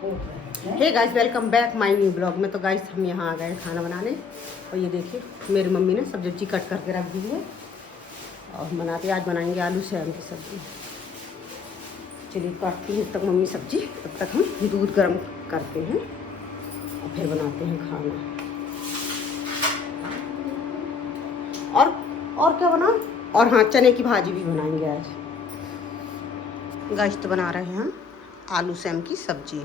Hey guys, welcome back my new blog में। तो guys हम यहाँ आ गए खाना बनाने और ये देखिए मेरी मम्मी ने सब्जी कट करके रख दी है और आज बनाएंगे आलू सेम की सब्ज़ी। चलिए काटती हूँ तब मम्मी सब्जी, तब तक हम दूध गर्म करते हैं और फिर बनाते हैं खाना। और क्या बना, और हाँ चने की भाजी भी बनाएंगे आज। गाइस तो बना रहे हैं हम आलू सेम की सब्जी।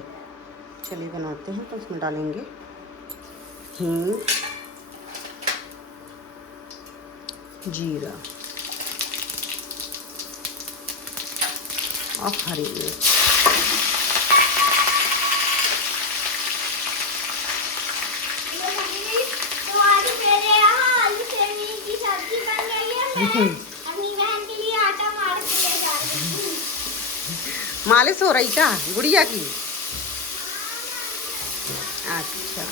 चलिए बनाते हैं। तो इसमें डालेंगे हींग, जीरा और हरी मिर्च। मालिश हो रही क्या गुड़िया की? अच्छा,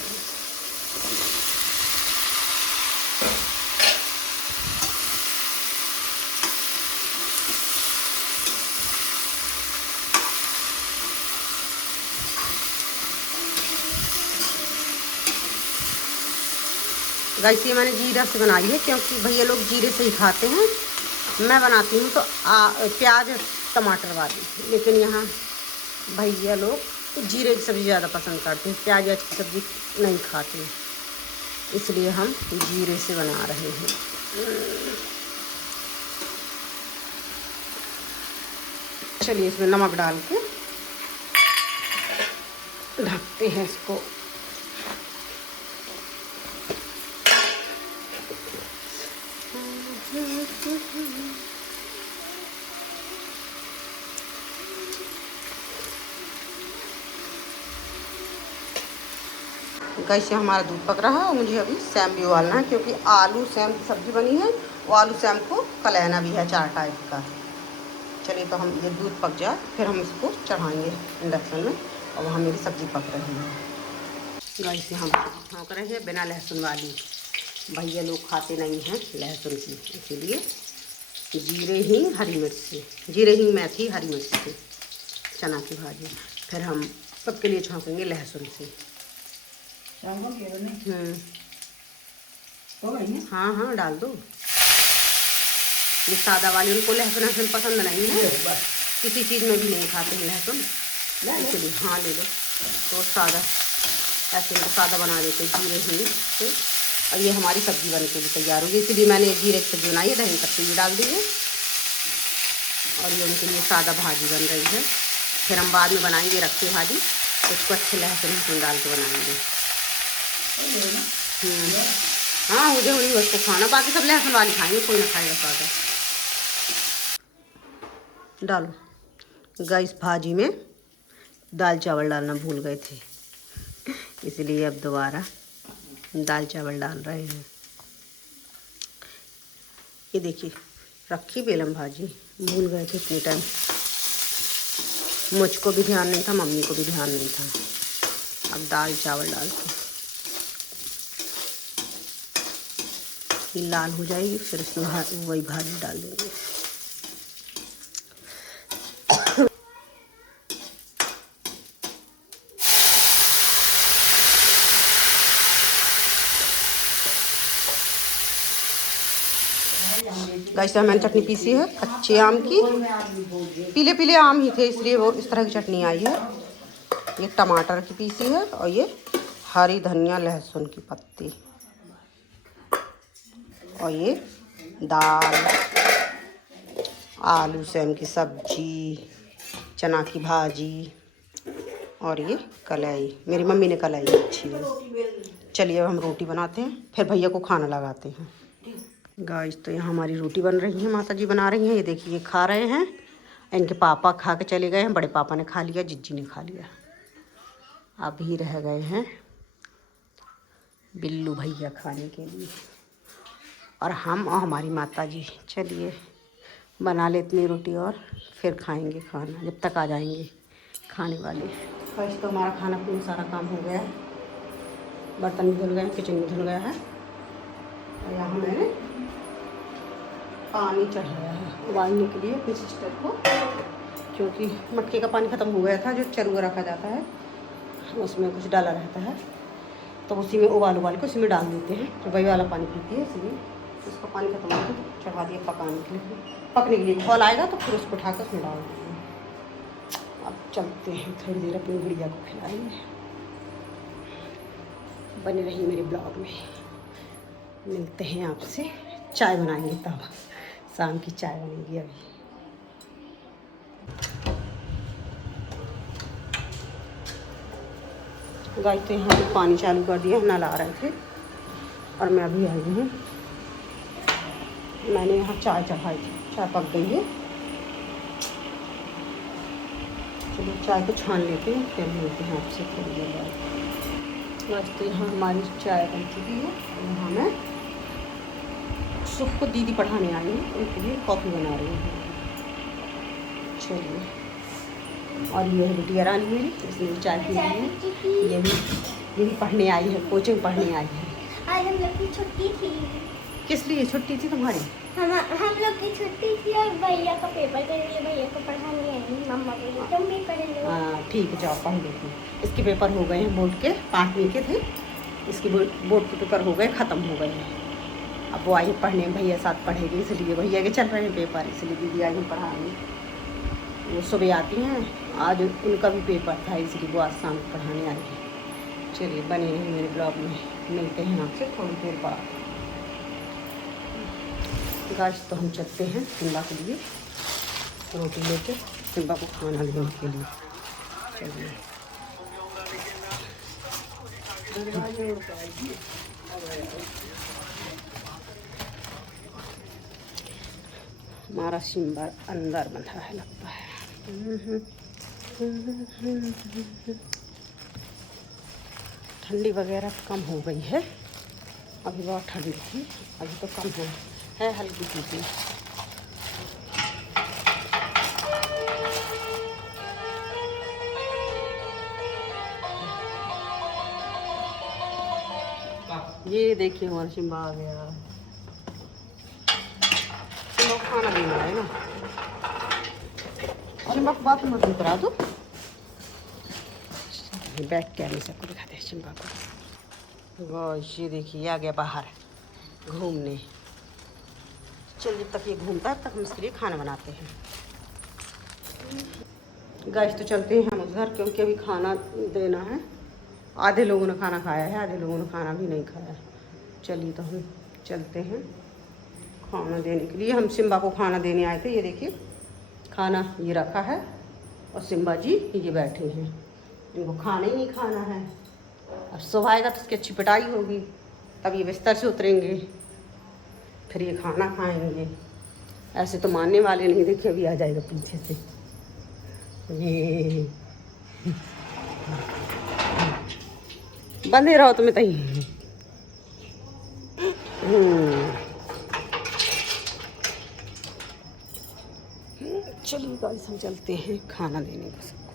गाइस ये मैंने जीरा से बनाई है क्योंकि भैया लोग जीरे से ही खाते हैं। मैं बनाती हूँ तो प्याज टमाटर वाली, लेकिन यहाँ भैया लोग तो जीरे की सब्ज़ी ज़्यादा पसंद करते हैं, प्याज की सब्ज़ी नहीं खाते, इसलिए हम जीरे से बना रहे हैं। चलिए इसमें नमक डाल के ढकते हैं इसको। गाइस से हमारा दूध पक रहा है और मुझे अभी सैम भी उबालना है क्योंकि आलू सैम की सब्ज़ी बनी है। वो आलू सैम को कलैना भी है 4 टाइप का। चलिए तो हम ये दूध पक जाए फिर हम इसको चढ़ाएंगे इंडक्शन में, और वहाँ मेरी सब्ज़ी पक रही है। गाइस से हम छौंक रहे हैं बिना लहसुन वाली, भैया लोग खाते नहीं हैं लहसुन की, इसीलिए जीरे हींग हरी मिर्च से, जीरे हींग मेथी हरी मिर्च से चना की भाजी। फिर हम सबके लिए छौंकेंगे लहसुन से। हाँ हाँ डाल दो। ये सादा वाली उनको लहसुन पसंद नहीं है, किसी चीज़ में भी नहीं खाते हैं लहसुन, इसलिए हाँ ले लो। तो सादा ऐसे तो सादा बना देते जीरे हींग से। और ये हमारी सब्ज़ी बन के भी तैयार होगी, इसलिए मैंने जीरे की सब्ज़ी बनाई है, धनी पत्ती भी डाल दी है। और ये उनके लिए सादा भाजी बन रही है। फिर हम बाद में बनाएंगे रखी भाजी, उसको अच्छे लहसुन डाल के बनाएंगे। हाँ मुझे हुई उसको खाना, बाकी सब लहसुन वाली खाएंगे, कोई ना खाएगा सादा। डालो। गाइस भाजी में दाल चावल डालना भूल गए थे, इसलिए अब दोबारा दाल चावल डाल रहे हैं। ये देखिए रखी बेलम भाजी, भूल गए थे इतने टाइम, मुझको भी ध्यान नहीं था, मम्मी को भी ध्यान नहीं था। अब दाल चावल डाल के लाल हो जाएगी, फिर इसमें वही भाजी डाल देंगे। गाइस मैंने चटनी पीसी है कच्चे आम की, पीले पीले आम ही थे इसलिए वो इस तरह की चटनी आई है। ये टमाटर की पीसी है और ये हरी धनिया लहसुन की पत्ती, और ये दाल, आलू सेम की सब्जी, चना की भाजी, और ये कलाई मेरी मम्मी ने कलाई अच्छी है। चलिए अब हम रोटी बनाते हैं, फिर भैया को खाना लगाते हैं। गाइस तो यहाँ हमारी रोटी बन रही है, माता जी बना रही हैं। ये देखिए खा रहे हैं, इनके पापा खा के चले गए हैं, बड़े पापा ने खा लिया, जिज्जी ने खा लिया, अभी रह गए हैं बिल्लू भैया खाने के लिए, और हम और हमारी माता जी। चलिए बना ले इतनी रोटी और फिर खाएंगे खाना, जब तक आ जाएंगे खाने वाले। फर्स्ट तो हमारा खाना पीना सारा काम हो गया है, बर्तन भी धुल गए, किचन भी धुल गया है, और यहाँ मैंने पानी चढ़ाया है उबालने के लिए अपनी सिस्टर को, क्योंकि मटके का पानी ख़त्म हो गया था जो चरुआ रखा जाता है, उसमें कुछ डाला रहता है, तो उसी में उबाल के उसी में डाल देते हैं। तो वही वाला पानी पीती है, इसलिए उसका पानी खत्म हो गया तो चढ़ा दिया पकने के लिए खौल आएगा तो फिर उसको उठाकर उसमें डाल देंगे। अब चलते हैं, थोड़ी देर अपनी गुड़िया को खिलाएंगे। बने रहिए मेरे ब्लॉग में, मिलते हैं आपसे। चाय बनाएंगे तब, शाम की चाय बनेगी अभी। गाइस तो यहाँ पे पानी चालू कर दिया, नल आ रहे थे और मैं अभी आई हूँ। मैंने यहाँ चाय चढ़ाई थी, चाय पक गई है। चलो चाय को छान लेते हैं, फिर मिलते हैं आपसे थोड़ी देर बाद। गाइस तो यहाँ हमारी चाय बन चुकी है। यहाँ मैं सुख को दीदी पढ़ाने आई हूँ, उनके लिए कॉफ़ी बना रही हूँ। चलिए, और ये है बिटिया रानी मेरी, इसने चाय पी रही है। ये भी पढ़ने आई है, कोचिंग पढ़ने आई है। आज हम लोग की छुट्टी थी। किस लिए छुट्टी थी तुम्हारी? हम लोग की छुट्टी थी और भैया का पेपर के लिए भैया को पढ़ाने आई। मम्मा बोली तुम भी पढ़ लो। हाँ ठीक है, जाओ पढ़ लेती। इसके पेपर हो गए हैं बोर्ड के, 5वीं के थे। इसके बोर्ड के पेपर हो गए, ख़त्म हो गए हैं। अब वो आई है पढ़ने, भैया साथ पढ़ेगी, इसलिए भैया के चल रहे हैं पेपर, इसलिए दीदी आई है पढ़ाने। वो सुबह आती हैं, आज उनका भी पेपर था, इसलिए वो आज शाम को पढ़ाने आई है। चलिए बने रहिए मेरे ब्लॉग में, मिलते हैं आपसे थोड़ी देर बाद। गाइस तो हम चलते हैं सिम्बा के लिए, रोटी लेके सिम्बा को खाना देने के लिए। चलिए हमारा सिम्बा अंदर बंधा है लगता है। ठंडी वगैरह कम हो गई है, अभी बहुत ठंडी थी, अभी तो कम है हल्की फुल्की। ये देखिए हमारा सिम्बा आ गया। सिम्बा को खाना देना है ना, सिम्बा को बात मत करा दो। बैठ के हमेशा को दिखाते हैं सिम्बा को। वाह ये देखिए आ गया बाहर घूमने। चल जब तक ये घूमता है तब तक हम इसके लिए खाना बनाते हैं। गाइस तो चलते हैं हम उधर, क्योंकि अभी खाना देना है। आधे लोगों ने खाना खाया है, आधे लोगों ने खाना भी नहीं खाया। चलिए तो हम चलते हैं खाना देने के लिए। हम सिम्बा को खाना देने आए थे। ये देखिए खाना ये रखा है और सिम्बा जी ये बैठे हैं, इनको खाना ही नहीं खाना है। अब सुबह आएगा तो उसकी अच्छी पिटाई होगी, तब ये बिस्तर से उतरेंगे, फिर ये खाना खाएंगे। ऐसे तो मानने वाले नहीं। देखिए अभी आ जाएगा पीछे से ये। बंदे रहो तुम्हें तही। चलिए गाइस हम चलते हैं खाना देने को सबको।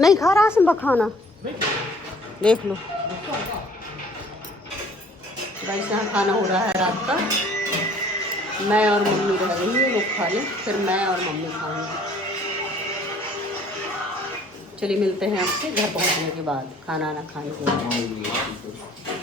नहीं खा रहा सिम्बा खाना, देख लो गाइस। यहाँ खाना हो रहा है रात का, मैं और मम्मी रह गई हैं, वो खा लें फिर मैं और मम्मी खाएंगे। चलिए मिलते हैं आपसे घर पहुँचने के बाद, खाना ना खाने के बाद।